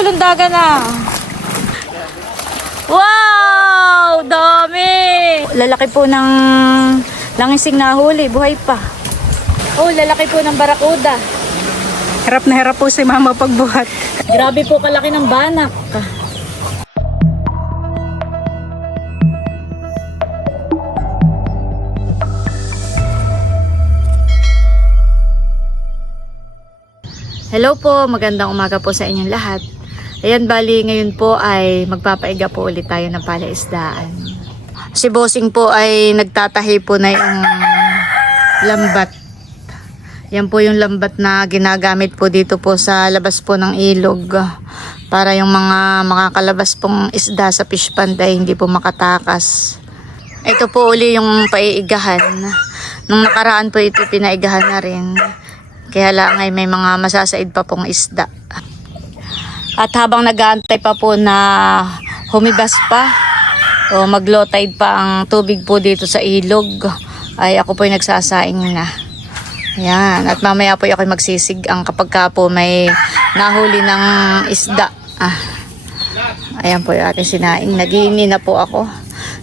naglulundagan na. Wow! Dami! Lalaki po ng langising na huli. Buhay pa. Oh, lalaki po ng barakuda. Hirap na hirap po si mama pagbuhat. Grabe po kalaki ng banak. Hello po, magandang umaga po sa inyong lahat. Ayan, bali ngayon po ay magpapaiga po ulit tayo ng palaisdaan. Si Bossing po ay nagtatahi po na yung lambat. Yan po yung lambat na ginagamit po dito po sa labas po ng ilog. Para yung mga makakalabas pong isda sa fish pond ay hindi po makatakas. Ito po uli yung paiigahan. Nung nakaraan po ito pinaigahan na rin. Kaya lang ay may mga masasaid pa pong isda. At habang nag-aantay pa po na humibas pa o mag-low tide pa ang tubig po dito sa ilog, ay ako po ay nagsasaing na. Yan. At mamaya po ako magsisig ang kapag ka po may nahuli ng isda. Ayan po yung ating sinaing. Nag-iini na po ako.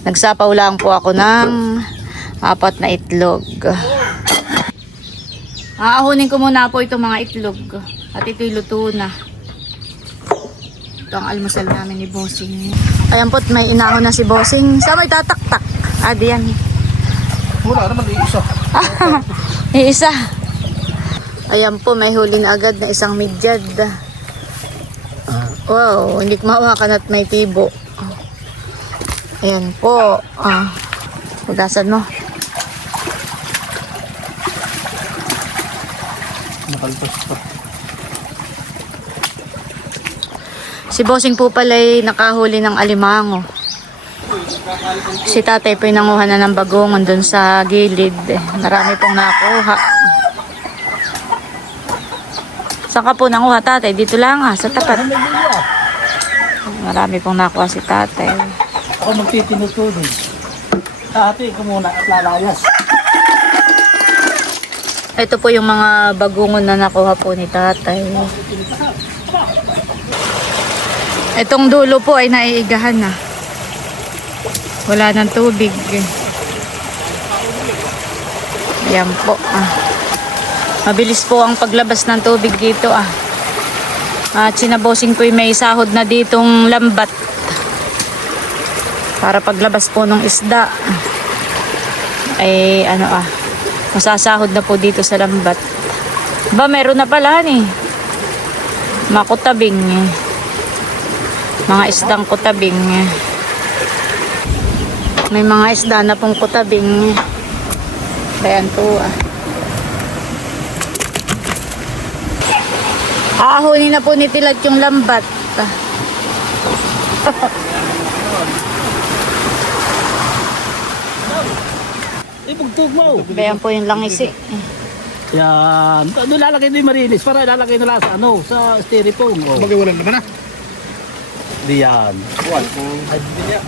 Nagsapaw lang po ako ng 4 na itlog. Aahunin ko muna po itong mga itlog. At ito'y luto na. Ito ang almusal namin ni Bossing. Ayan po't may inahon na si Bossing. Saan may tataktak? Diyan. Wala naman, iisa. Iisa. Ayan po, may huli na agad na isang midyad. Wow, hindi ko mawakan at may tibo. Ayan po. Hugasan mo. Nakalpas pa. Si Bossing po pala'y nakahuli ng alimango. Si tatay po nanguha na ng bagongon dun sa gilid. Marami pong nakuha. Saan ka po nanguha, tatay? Dito lang sa tapat. Marami pong nakuha si tatay. Ako magtitinutulog. Ate, ko muna at lalayas. Ito po yung mga bagungon na nakuha po ni tatay. Itong dulo po ay naiigahan na. Wala ng tubig. Yan po. Mabilis po ang paglabas ng tubig dito. At sinabosing po may sahod na ditong lambat. Para paglabas po ng isda. Ay masasahod na po dito sa lambat. Meron na pala makutabing. Mga isdang kutabing. May mga isda na pong kutabing. Ayan po. Aahunin na po ni Tilat yung lambat. Ibugtog mo. Ayan po yung langis Yan. Doon lalagay din marinis para lalagay nila sa sa styrofoam. Bagay walang naman Diyan. Ay, diyan.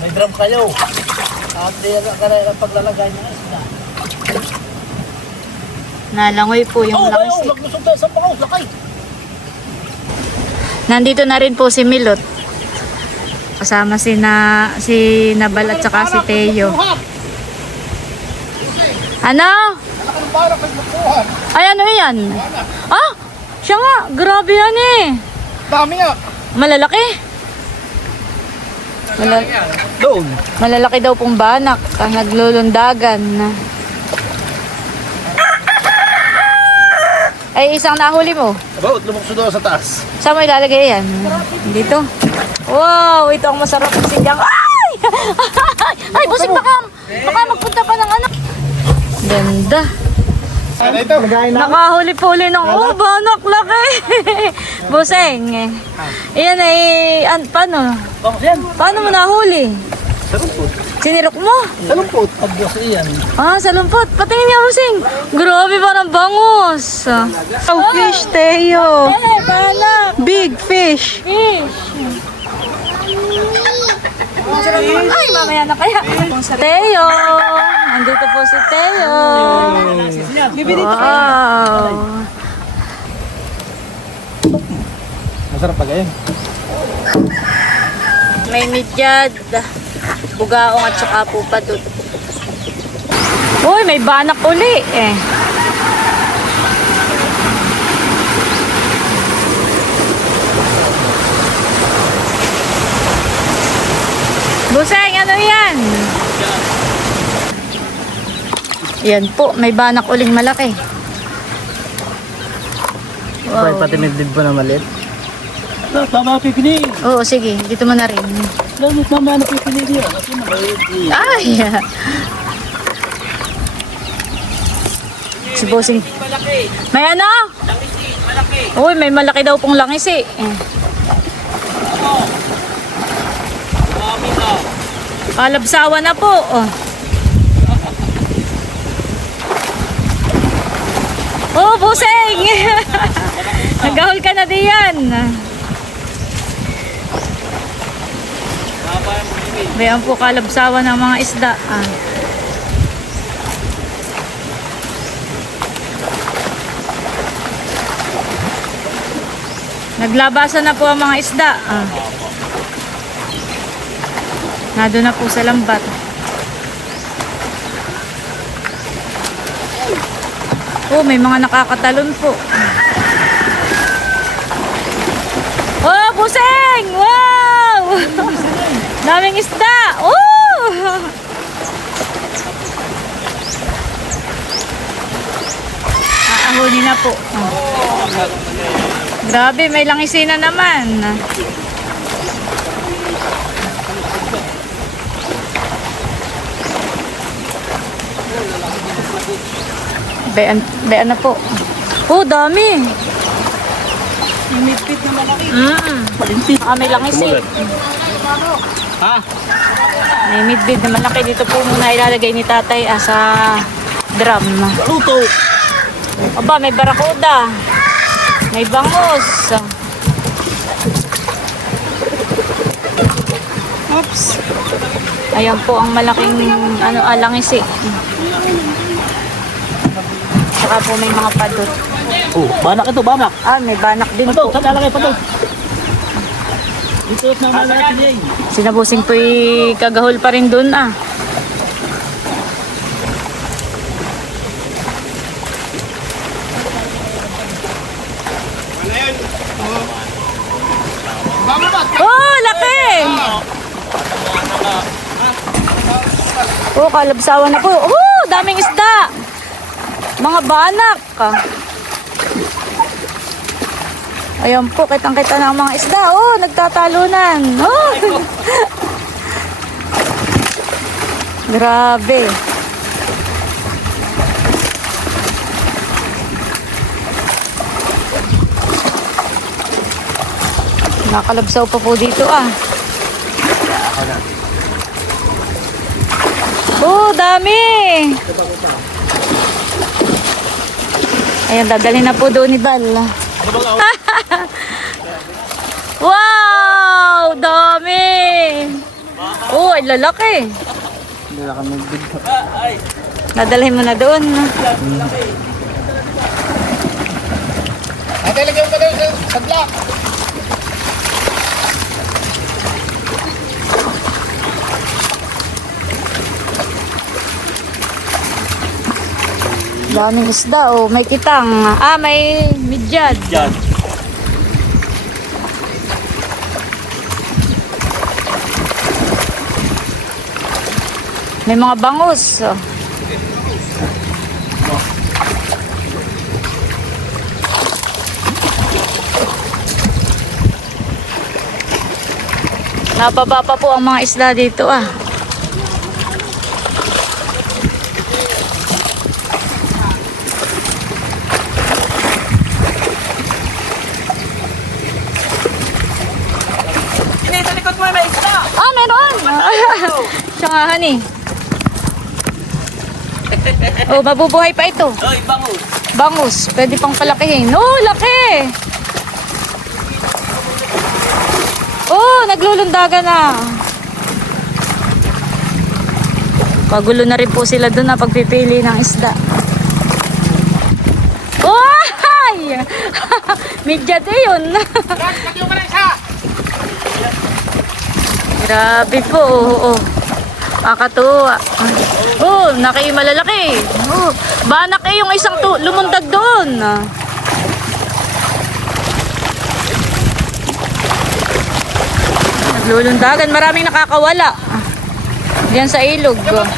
May drum kayo. At diyan ang paglalagay ng isda. Nalangoy po yung langis. Maglusog tayo sa pangaw. Lakay. Nandito na rin po si Milot. Kasama si Nabal at saka si Teo. Ano? Ay, ano yan? Siya nga. Grabe yan Dami nga. Malalaki. Doon. Malalaki daw pong banak. Naglulundagan. Ay, isang nahuli mo. About, lumukso doon sa taas. Saan mo ilalagay yan? Dito. Wow, ito ang masarap ng sigang. Ay! Ay, Bossing, baka magpunta pa ng Ganda. Nakahuli-puli ng banak, laki. Bossing. Iyan ay, paano? Paano mo nahuli? Sa lumpot. Sinirok mo? Sa lumpot. Abdos iyan. Sa lumpot. Patingin niya, Bossing. Grabe, parang bangus. Fish, Teo. Banak. Big fish. Fish. Ay, mamaya na kaya. Teo. Nandito po si Teo. Wow. Masarap pa ganyan. May midyad, bugaong at saka po padut. Uy, may banak uli eh. Buseng, ano yan? Yan po, may banak uling malaki. Wow. Pati midbid po na maliit. Tama pipinig. Oo, sige, dito mo na rin. Tama na pipinig yun. Kasi maliit. Ay! Si Bossing. May ano? Uy, may malaki daw pong langis eh. Kalabsawa na po. Oh. Oh, Bossing! Nagahol ka na diyan. Bayan po kalabsawa ng mga isda. Naglabasan na po ang mga isda. Nado na po sa lambat. Oh, may mga nakakatalon po. Oh, Buseng! Wow! Daming isda! Oh! Aahuli na po. Grabe, may langisina naman. Bayan na po. Oh, dami. May pit na malaki. May langis eh. Ha? May midbid na malaki. Dito po muna ilalagay ni tatay sa drum. Luto. Aba, may barakuda. May bangus. Oops. Ayan po ang malaking langis eh. Saka po may mga padot. Oh, banak ito, banak. May banak din Pato, po. saan lalagay pato? Dito na natin yan. Sinabusing po'y kagahol pa rin dun Oh, laki! Oh, kalabsawan na po. Oh, daming isda. Mga banak. Ayan po, kitang-kita ng mga isda. Oh, nagtatalunan. Oh. Grabe. Nakalabsaw pa po dito Oh, dami. Ayan, dadalhin na po doon ni Bal. Wow! Dami! Oh, ay lalaki. Hindi na kami bigyan. Nadalhin mo na doon. Ate, lagyan mo pa daw sa block. Daming isda. Oh, may kitang. May midyad. Yan. May mga bangus. Nababa pa po ang mga isla dito Sa likod mo may isda. Meron! Siya nga, honey. Oh, mabubuhay pa ito. Oy, bangus. Bangus, pwede pang palakihin. Oh, laki! Oh, naglulundagan na. Pagulo na rin po sila doon pagpipili ng isda. Oh! Midya din yun. Lagyan mo na isa. Grabe po, oo. Kakatuwa. Oh, malalaki. Oh, banak yung isang lumundag doon. Naglulundagan, maraming nakakawala. Diyan sa ilog. Wala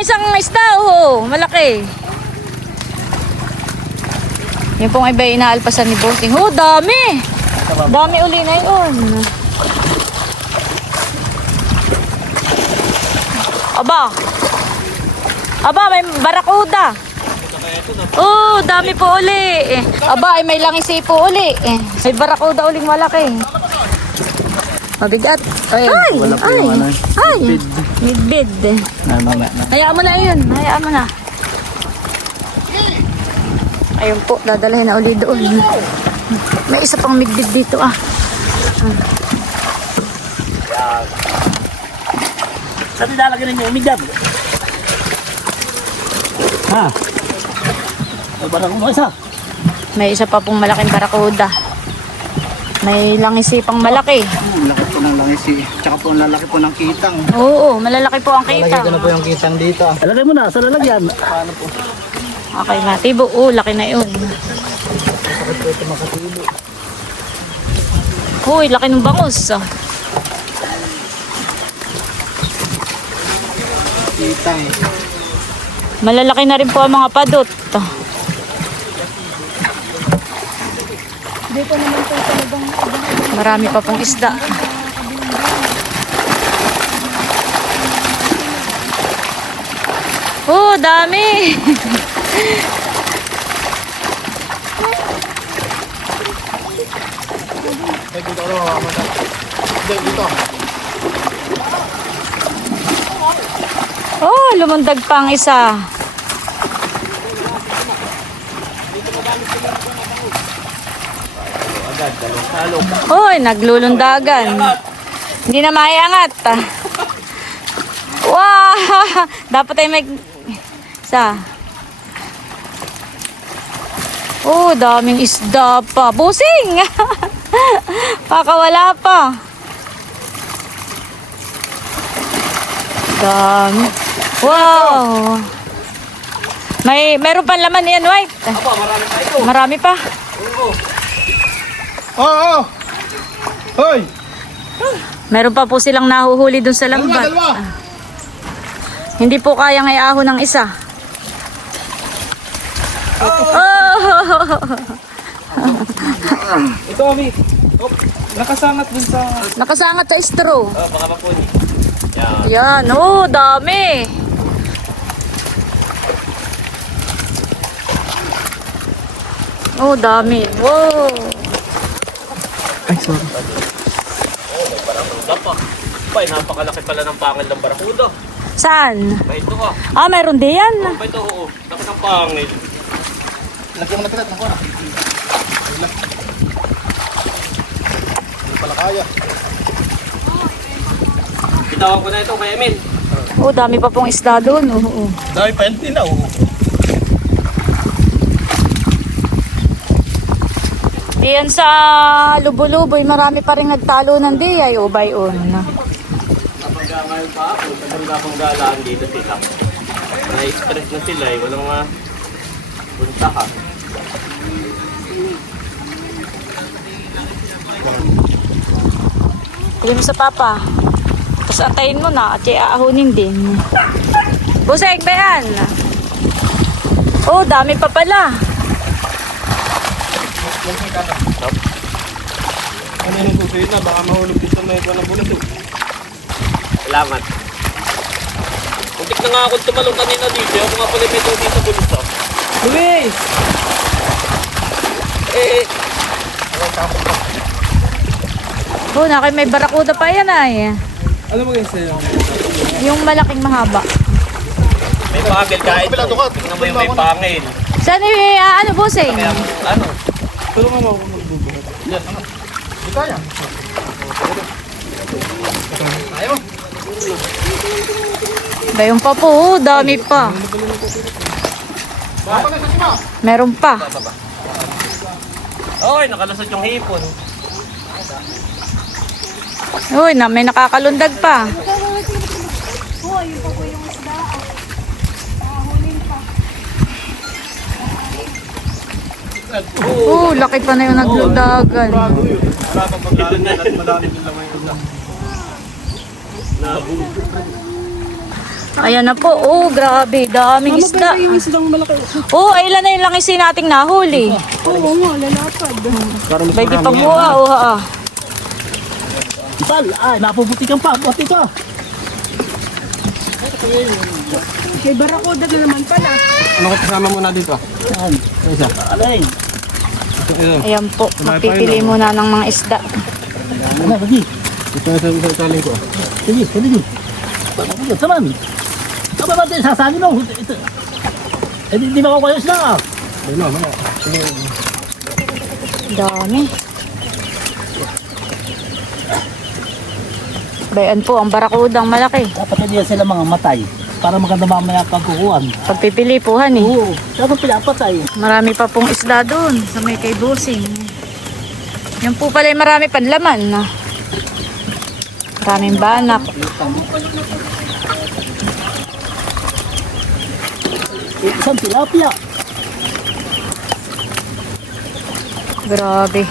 isang isda, malaki. Yung pong iba inaalpasan ni Bossing. Dami! Dami uli na yun. Aba, may barakuda. Dami po uli. May langisi po uli. May barakuda uling malaki. Mabigat. Ay. Midbid. Hayaan mo na yun. Ayun po, dadalhin na uli doon. May isa pang midbid dito Saan nilalagyan ninyo? Umidyan. Ha? May barang mo isa. May isa pa pong malaking barakuda. May langisi pang malaki. Laki po ng langisi. Tsaka po lalaki po ng kitang. Oo, malalaki po ang kita. Lagyan ko na po yung kitang dito. Lagay mo na, saan lalagyan? Paano po? Okay, matibo. Laki na yun. Sakit po ito makatilo. Uy, laki ng bangus. Kitang. Malalaki na rin po ang mga padot. Marami pa pong isda. Dami! Dito. Lumundag pang isa. Naglulundagan. Hindi na maiangat. Wow! Dapat ay may isa. Daming isda pa. Busing! Pakawala pa. Dami. Wow! Meron pa laman yan, White. Marami pa. Oo. Hoy! Meron pa po silang nahuhuli dun sa lambat. Dalawa. Hindi po kayang iahon ng isa. Ito, Ami. Nakasangat dun sa... Nakasangat sa straw. Baka pa po ni. Yan. Dami. Dami. Wow. Ay, sorry. Barakuda pa. Napakalaki pala ng pangil ng barakuda. Saan? Ito ka. Mayroon din yan. Ito, oo. Laki ng pangil. Lagyan mo na tirat. Naku na. Hindi pala kaya. Bitawan ko na ito kay Emil. Dami pa pong isda doon. Dami pa yun din, Diyan sa Lubo-Luboy, marami pa rin nagtalo ng diyay. Bayon. Kapag ngayon pa ako, sa banda kong galaan dito sila. Na-stress na sila walang puntahan. Tuloy mo sa papa. Tapos antayin mo na at aahunin din. Buseg ba yan? Dami pa pala. Ano yung susuyin na? Baka mahulog dito na ito ng bulas. Salamat. Muntik na nga akong tumalong kanina dito. Ako nga pala may dito sa bulas. Luis! May barakuda pa yan ay. Ano mo guys sa'yo? Yung malaking mahaba. May pangil kahit ito. Tingnan mo yung may pangil. Saan Buseng? Kaya ano? Tulungan mo ako magbubuhat. Hindi kaya. Ayaw. Bayon pa po. Dami pa. Baka na sa sima. Meron pa. Oy, nakalusot yung hipon. Uy, may nakakalundag pa. Laki pa na yung naglundagan. Wala pang pagkain at madami din naman yung ulam. Ayan na po. Grabe. Daming isda. Yung isdang malaki. Ilan na yung langis nating nahuli? Oo nga, lalapad. Pwede pa buha. Ipal, napuputikan pa. Buti ka. May barakuda na naman pala. Ano ko kasama muna dito? Saan? Isa. Alay. Ito. Ayan po. Magpipili muna ng mga isda. Ano, lagi. Ito na sa taling ko. Sige, sige. Pagkakas naman. Aba ba tayo sasali mo? Ito. Di ba ako kayos na? Ayun na. Dami. Bayan po ang barakudang malaki. Dapat hindi yan sila mga matay. Para maganda mamaya pagkukuhan. Pagpipili po han eh. Oo. Dapat pinapatay. Marami pa pong isda doon sa may kay Busing. Yan po pala yung marami panlaman. Maraming banak. Isang tilapia. Grabe.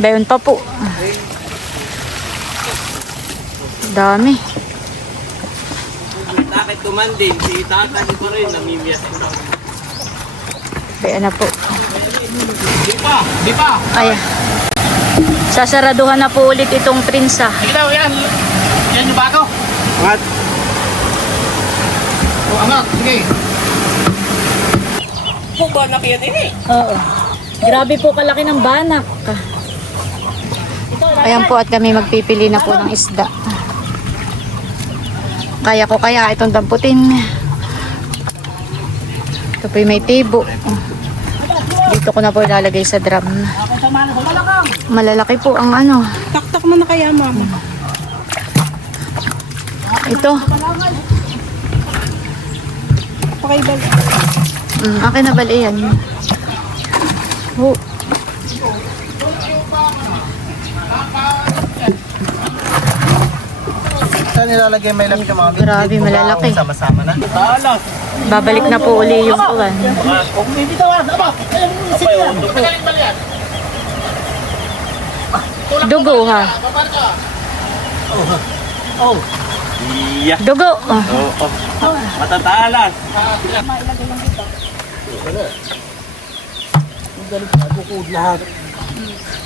Bayon pa po. Dami. Takit kumandin, si tatay pa rin, namimiyas ito. Bayan na po. Di pa. Ayan. Sasaraduhan na po ulit itong prinsa. Sige daw, yan. Yan yung bago. Angat. O, anak, sige. Po ba nakiyan ini? Oo. Grabe po kalaki ng banak. Ayan po at kami magpipili na po ng isda. Kaya ko kaya itong damputin. Ito po may tibo. Dito ko na po ilalagay sa drum. Malalaki po ang ano. Taktak mo na kaya, mama. Ito. Pakiibal. Akin na bali yan. Oh. Saan nilalagay may lamig ng mga Grabe, malalaki. Sama-sama na. Talas. Babalik na po uli yung uwan. Kung hindi tawas, aba. Sige yan. Dugo ha. Oh. Iya. Dugo. Oo. Matatalas. Bukod lahat.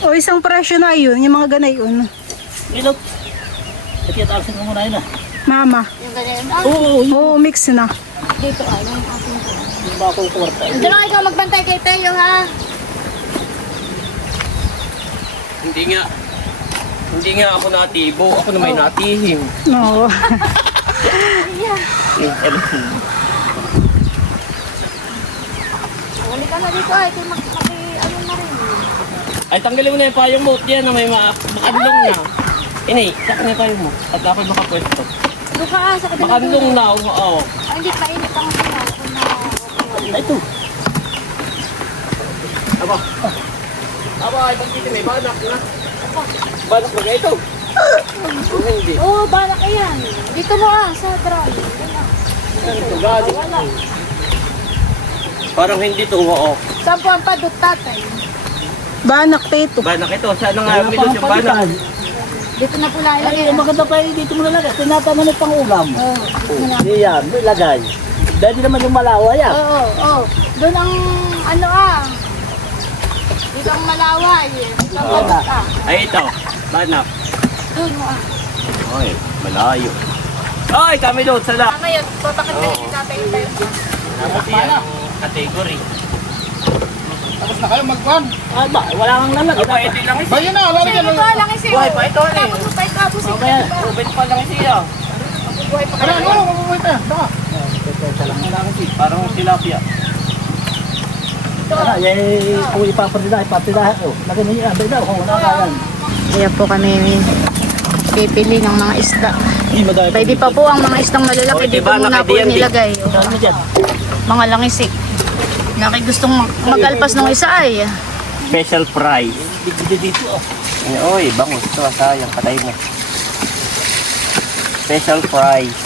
O, isang presyo na yun, yung mga ganay yun. Ilot. Kaya tawasin ko muna yun ah. Mama. Oo, Oo, mix na. yung bako kwarta. Diyan na ikaw magbantay kay Teo ha. Hindi nga ako natibo. Ako na may natihim. Oo. Uli ka na dito ay. Ano na rin. Ay, tanggalin mo na yung payong mo. Diyan na may makadlong na. Ini, saka na yung payong mo. At ako'y makapwesto. Doon ka sa katilang. Makadlong na. Oo. Hindi pa init ang sila. Ito. Aba, ibang dito may banak na. Banak ba ito? O hindi. Oo, banak yan. Dito mo sa drum. Ito galing. Parang hindi to. Oo. Saan po ang padot tatay? Banak, teto. Banak ito. Saan nga bilog yung banak? Dito na po lang Ay, maganda pa yun. Dito mo nalagay. Tinataman ng pang-ulam. Iyan, may lagay. Dahil naman yung malawa yan. Oo. Doon ang dito ang malaway. Dito ang padot Ay, ito. Banak. Doon mo Ay, malayo. Ay, kami doon. Sala. Ngayon, papakita ni tatay tayo. Dapat yan category. Tapos na kayo magkuhan. Ah, ba? Wala kang lalagay. Aba, ito lang isi. Bayan na, lalagyan. lang isi. Buhay pa ito eh. Tapos mo pa ikabos O kaya, ubit pa lang isi ah. Buhay pa Ano, ano, mabubuhay pa. Baka. Parang tilapia. Ano, kung ipapatidahan. Oh, lagyan mo yung abay daw. Kung wala kayan. Kaya po kami pipili ng mga isda. Hindi madami. Pwede pa po ang mga isdang malalaki. O, Dito diba, muna po nakadiyan din. nilagay. Saan mo dyan? Mga langisik. Naki gustong magalpas nung isa ay. Special prize. Bigyan dito oh. Oy, bangus. Ito, sayang. Patay mo. Special prize.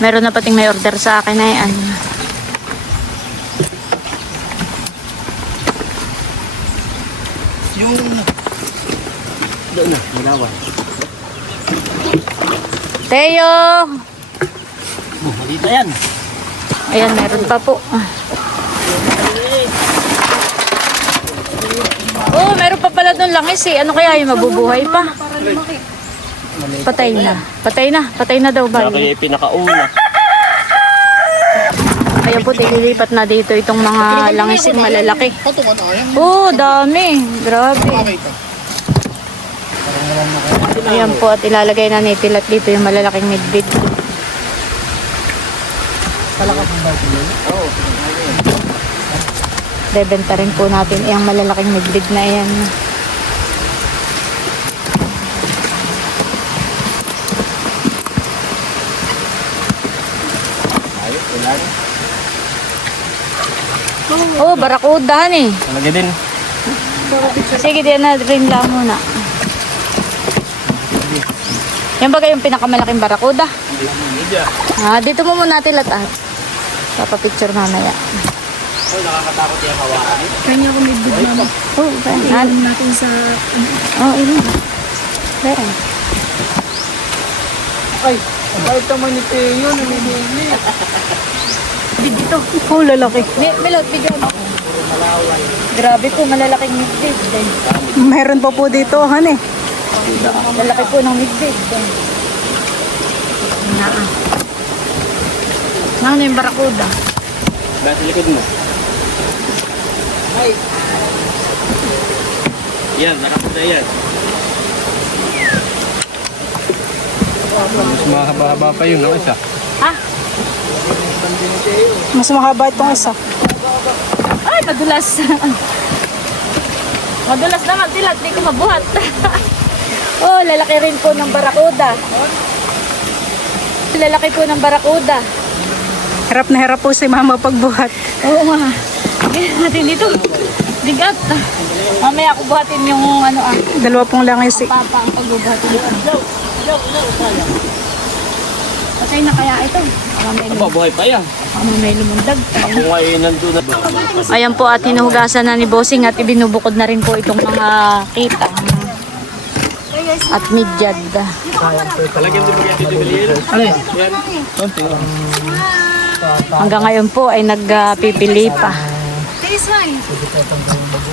Meron na pating may order sa akin na yan. Yung... Doon na, malawan. Teo! Malita yan. Ayan, meron pa po. Oh, meron pa pala doon langis eh. Ano kaya yung mabubuhay pa? Patay na. Patay na. Patay na daw ba? Kaya pinakauna. Ayan po, dililipat na dito itong mga langising malalaki. Oh, dami. Grabe. Ayan po, at ilalagay na ni Tilat dito yung malalaking midbid. Bebenta rin po natin yung malalaking midbid na yan. Oh, barakudahan eh. Talaga din. Sige, din na rin lang muna. Yan ba yung pinakamalaking barakuda? Ah, dito mo muna Tilat at. Papapicture mamaya. Oh, nakakatakot yung hawakan. Kanya ko may bid naman. Oh, okay. Ilan natin sa... Oh, ilan. Meron. Ay, bakit naman ni Teo namimili? Dito. Oh, lalaki. Milot, bigyan mo. Grabe po, malalaking midbid. Meron pa po dito, han eh. Lalaki po ng midbid. Naa. Ano yung barakuda? Nasa likod mo. Yan, nakapunta yan. Mas mahaba-haba pa yun, no? Isa. Ha? Mas mahaba itong isa. Ay, madulas. Madulas naman Tilat, di ko mabuhat. Oh, lalaki rin po ng barakuda. Lalaki po ng barakuda. Hirap na hirap po si mama pagbuhat. Oo nga. Bigyan natin dito. Bigat. Mamaya ako buhatin yung ano ah. Dalawa pong langis eh. Papa ang pagbubuhatin dito. Patay na kaya ito. Aba, buhay pa yan. May lumundag. Kung ay nandun na. Ayan po at hinuhugasan na ni Bossing at ibinubukod na rin po itong mga kita. At midyad. Talagyan din mo yan dito, Galiel. Ano eh? Yan. Konti. Hanggang ngayon po ay nagpipili pa.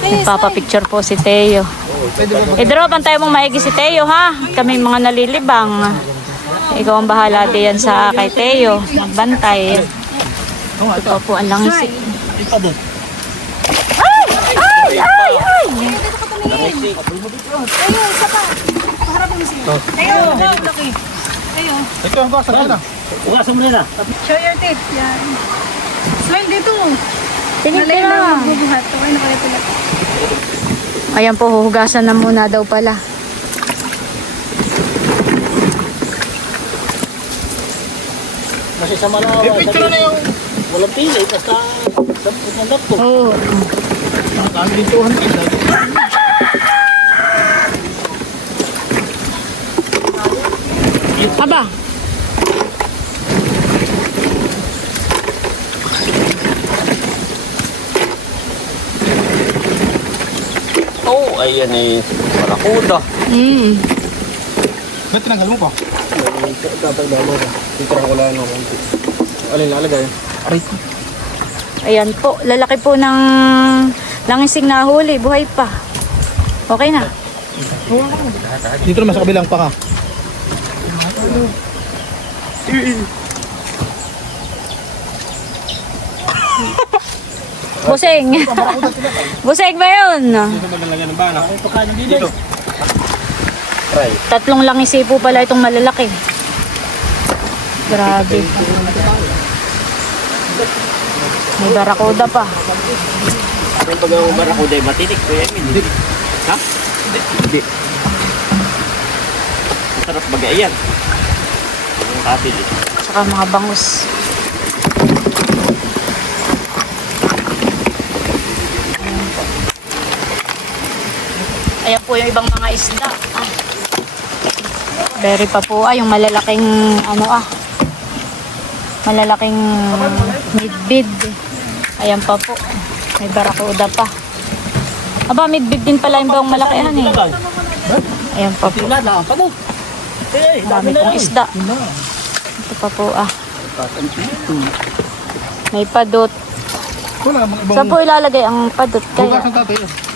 Nagpapapicture po si Teo. Idro, bantay mong maigi si Teo ha. Kami mga nalilibang. Ikaw ang bahala diyan sa kay Teo. Magbantay. Ito po ang langis. Ito din. Ito ang basa ka na. Ugasan mo nila. Show your teeth. Yan. Smile dito. Tingin Malay na na. magbubuhat. Okay na kaya pala. Ayan po, huhugasan na muna daw pala. Kasi sa Malawa. Picture na yung... Walang pili. Basta sa pagkandap ko. Oo. Ang dito, Aba. Oh, ayan eh. Barakuda. Ba't tinanggal mo pa? Dapat dalo ka. Dito ako wala na konti. Alin lalagay? Aray. Ayan po, lalaki po ng langising na huli, buhay pa. Okay na. Dito naman sa kabilang pa ka. Buseng. Buseng ba yun? Dito magalagay ng bana. Dito. Try. Tatlong langisi po pala itong malalaki. Grabe. May barakuda pa. Yung pag ang barakuda ay matinik ko yan. Hindi. Ha? Hindi. Masarap bagay yan. Yung kapil eh. Saka mga bangus. Ayan po yung ibang mga isda. Berry pa po yung malalaking malalaking midbid. Ayan pa po. May barakuda pa. Aba, midbid din pala yung bang malaki eh. Ayan pa po. Dami pong isda. Ito pa po May padot. Wala, mga ibang... Saan po ilalagay ang padot? Bukas Kaya, ang tatay.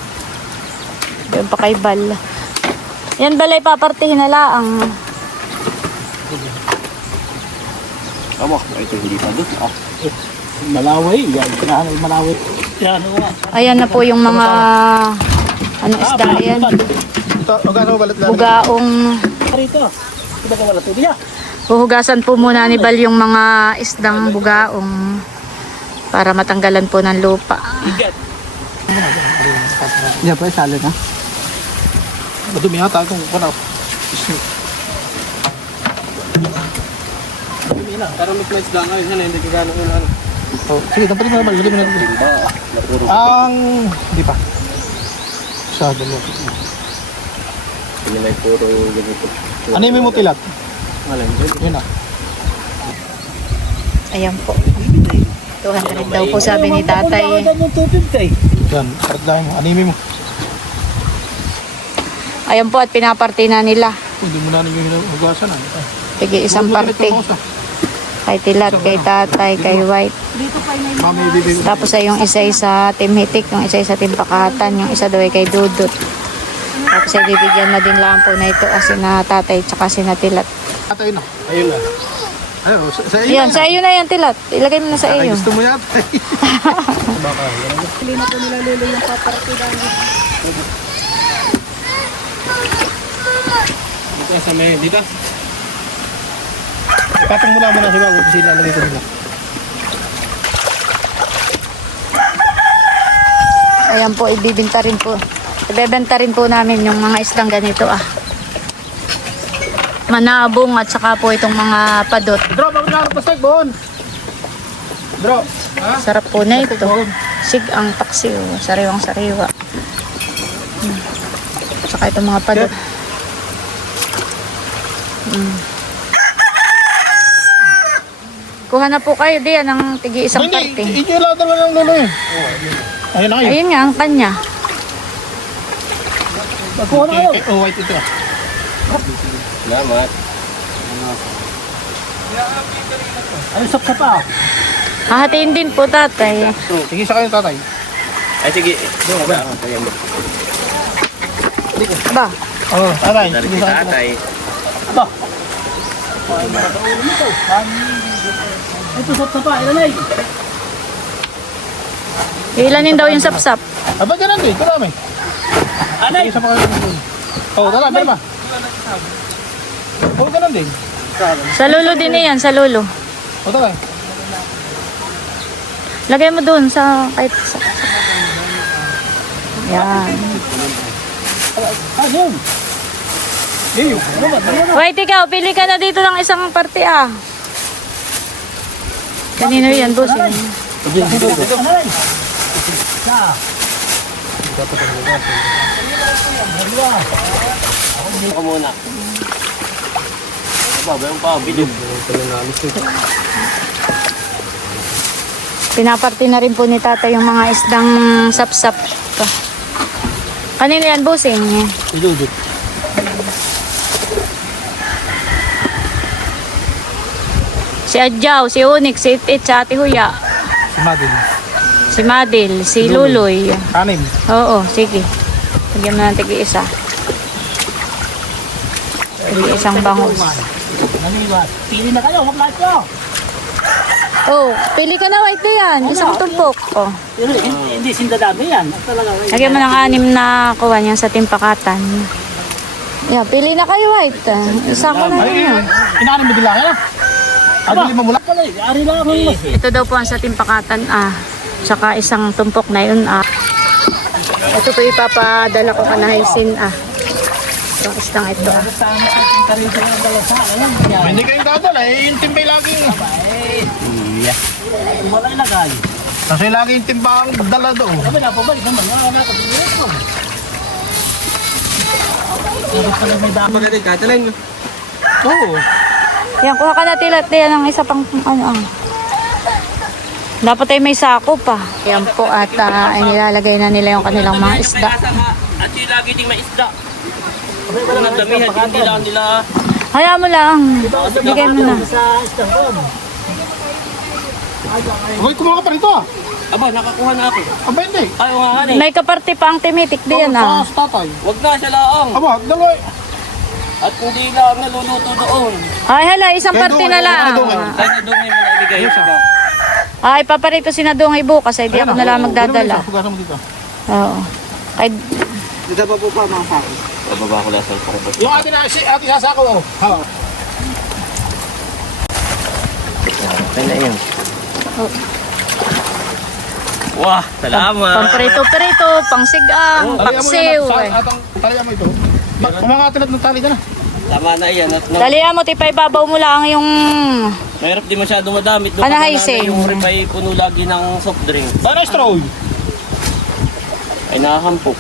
yung pa kay Bal. Yan balay papartihin na laang. Aba, ito hindi pa doon. Malaway. Yan. Kinahanay malaway. Yan. Ayan na po yung mga isda. Ayan. Ito, magkano balat lang? Bugaong. Rito. Ito ka wala tubig yan. Huhugasan po muna ni Bal yung mga isdang bugaong para matanggalan po ng lupa. Yan pa, sali na. Madumi yata kung ano. Madumi na. Parang mas mais lang ngayon. Hindi ka gano'n yung ano. Oh, sige, dapat mo naman. Lagay mo natin. Hindi pa. Masyado mo. Hindi may puro ganito. Ano yung may mutilat? Alam mo, Yun na. Ayan po. 200 daw po sabi ni tatay. Yan, karagdahin mo. Anime mo. Ayan po at pinaparti na nila. Hindi mo na yung hugasan. Sige, isang parte. Kay Tilat, kay tatay, kay White. Mami, bibig. Tapos ay yung isa-isa Team Hitik, yung isa-isa Team Pakatan, yung isa daw ay kay Dudut. Tapos ay bibigyan na din lang po na ito sina tatay tsaka sina Tilat. Atay na. Ayun na. Ayun, sa iyo. Yan, sa iyo na yan Tilat. Ilagay mo na sa Ay, iyo. gusto mo yata. Pili na po nila Lolo yung papartihan. Dito sa may, dito. Ipatong mo naman ang hibago kasi ilalagay ko nila. Ayan po, ibibenta rin po. Ibebenta rin po namin yung mga isdang ganito Manabong at saka po itong mga padot. Bro, bakit nga pasag, Bon? Bro, ha? Sarap po na ito. Sig ang taksi, sariwang sariwa. Saka itong mga padot. Kuha na po kayo diyan ng tigi isang parte. Hindi, lang naman ng lolo yun. Ayun na kayo. Ayun nga, ang kanya. Magkuha na kayo. Oh, white ito. salamat. Ano sapsa pa? Hahatiin din po tatay. Sige sa kayo, tatay. Ay, sige. Doon ba? Kaya mo. Ba? Oo, tatay. Dari Sige si sa kayo. tatay. Aba. Ito sapsa pa. Ilan ay? Ilanin daw yung sapsap. Aba, ganun din. Ito namin. Anay. Isa pa kayo. Oo, tala, meron ba? Oo, ganun din. Sa lulo din yan, sa lulo. Oo, tatay. Lagay mo doon sa kahit sa... Yan. Yun. Yun. Wait, ikaw, pili ka na dito ng isang parte Kanino yan, boss? Anay. Ako muna. Aba, bayang pa. Bilog. Pinaparte na rin po ni tata yung mga isdang sapsap. Kanino yan, bossing? Iludot. Si Adjaw, si Onyx, si Itit, si Ate Huya, Si Madin. si Madil, si Luloy. Anim. Oo, sige. Lagyan mo ng tigi-isa. Tigi-isang bangus. Naniwas. Pili na kayo. Huwag lahat nyo. Oh, pili ka na, White yan. Isang tumpok. Oh. Pero hindi sindadami yan. Talaga. Lagyan mo ng 6 na kuha niyan sa timpakatan. Yeah, pili na kayo, White. Isa ko na Ay, yun. inaanong mo din lang yan. Aba. Lima mula. Pala. Ari lang ako. Ito daw po ang sa timpakatan, Tsaka isang tumpok na yun, Ito po ipapadala ko kanahisin, Itong isang ito, Hindi kayong dadala eh. Yung timbay laging. Wala ilagay. Kasi lagi yung timbang dala doon. Kami na pabalik naman. Wala na kapag Dapat pala may dami. Maganda yung katalan mo. Oo. Yan, kuha ka na tilat yan ng isa pang ano. Dapat ay may sako pa. Yan po at ay nilalagay na nila yung kanilang mga isda. At yung lagi ding may isda. Kung nadamihan, hindi lang nila. Hayaan mo lang. Bigay mo na. Sa isang doon. Okay, kumuha ka pa rito ah. Aba, nakakuha na ako. Aba, hindi. Ayaw nga nga eh. May kaparte pa ang timitik diyan ah. Sa tatay. Huwag na siya laang. Aba, dalawa. At hindi lang naluluto doon. Ay hala, isang parte na lang. Ay, na doon may ibigay siya. Ay, paparito si Nadungay bukas. Ay, di ako na lang magdadala. Pugasan mo dito. Oo. Kay, Dito pa po pa mga sako. Bababa ko lang sa parapos. Yung atin na, atin sasako oh. Ha. Kaya na yun. oh, Wah, salamat. pamprito-prito, pangsigang, paksiw. Ay. Talihan mo ito. Kumakatin at ng tali ka na. Tama na yan. At Dalihan mo, tipay babaw mo lang yung... mahirap di masyado madamit. Doon Ano, ka na Haising? yung ripay puno lagi ng soft drink. Para straw. Ay nakahampok.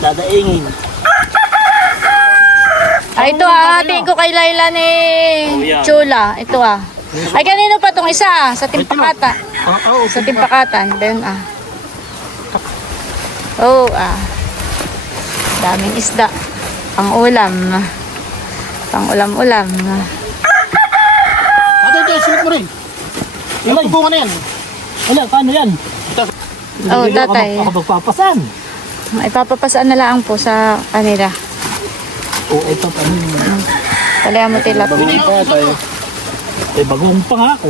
Dadaingin. Ay, ito hahatiin ko kay Laila ni yan. Chula. Ito ah. Ay, kanino pa tong isa ah? Sa timpakata. Oo. Sa timpakatan. Then ah. Oh ah. Daming isda. Pang ulam. Pang ulam-ulam. Ate, ito, sulit mo rin. Yung Alay. tubukan na yan. Wala, paano yan? Oh, Hindi ako tatay. makapagpapasan. Ipapapasaan na lang po sa kanila. O, ito pa rin. Talaya mo tilat. Eh, bagong pa nga ako.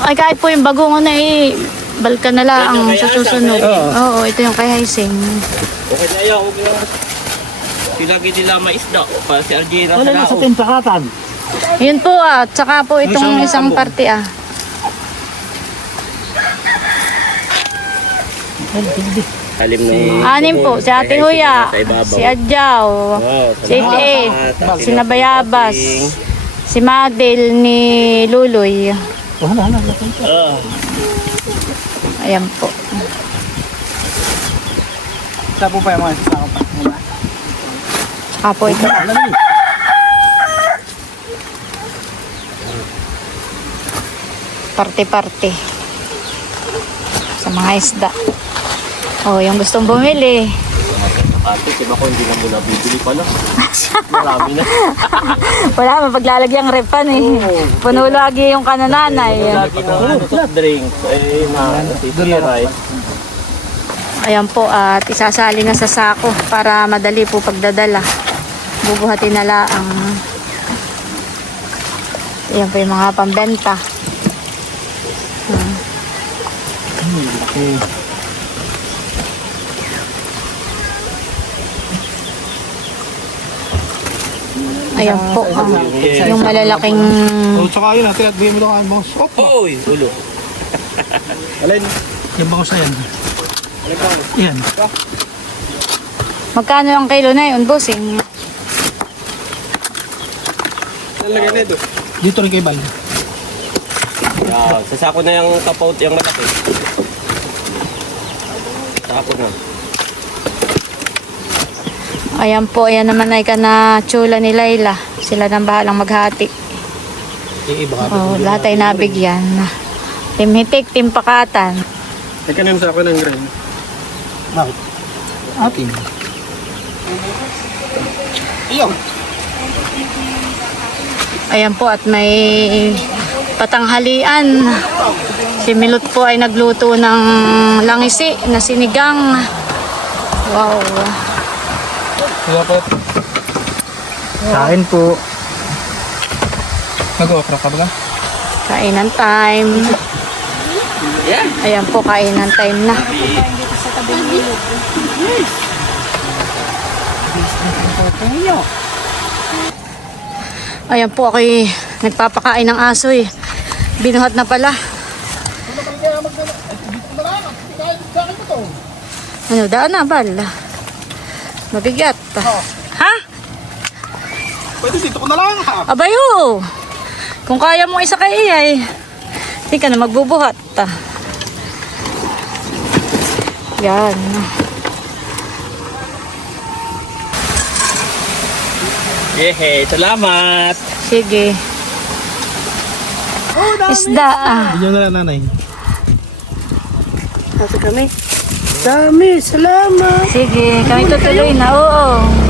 Ay, kahit po yung bagongon na balka na lang Yan yung kay sa susunod. Asa, Oo, ito yung kay Haising. Okay na yan. Huwag na. Lagi nila maisda. Para si Argina Wala na sa lao. timpakatan. Yun po ah. Tsaka po itong isang parte ah. Alim ng... Anim po. Si Ate Huya. Si Adjaw. Si It. Si Nabayabas. Si Madel ni Luloy. Wala. Ayan po. Sa po pa yung mga sasako pa. Apo ito. Parte-parte. Sa mga isda. Oh, yung gustong bumili. Ate, si Bako hindi na muna bibili pala. Marami na. Wala, mapaglalagyan repan eh. Puno lagi yung kanananay. Lagi na soft drinks. Eh, nasisira eh. Ayan po, at isasali na sa sako para madali po pagdadala. Bubuhatin na lang. Ayan po yung mga pambenta. Ayan po, yung malalaking... O, tsaka yun natin at bigyan mo lang ang boss. Opo. Uy, ulo. Alin? Yung bangos na yan. Yan. Magkano ang kilo na yun, bossing? Nalagay na ito. Dito rin kay Bal. Yan, sasako na yung kapaut yung malaki. Sako na. Ayan po, ayan naman ay kana Chula ni Laila. Sila nang bahalang maghati. Oh, lahat ay nabigyan. Team Hitik, Team Pakatan. Ay, kanina sa akin ng grain. Bakit? Atin. Iyo. Ayan po, at may patanghalian. Si Milot po ay nagluto ng langisi na sinigang. Wow. Kaya po. Kain po. Nag-okra ka ba? Kainan time. Ayan po, kainan time na. Ayan po, ako'y nagpapakain ng aso eh. Binuhat na pala. Ano, daan na, Bal? Mabigat. Ha? Pwede dito ko na lang ha. Abayo! Kung kaya mo isa kay Iyay, hindi ka na magbubuhat. Yan. Hehe, salamat. Sige. Isda ah. Bigyan na lang nanay. Dami, salamat. Sige, kami tutuloy na. Oo.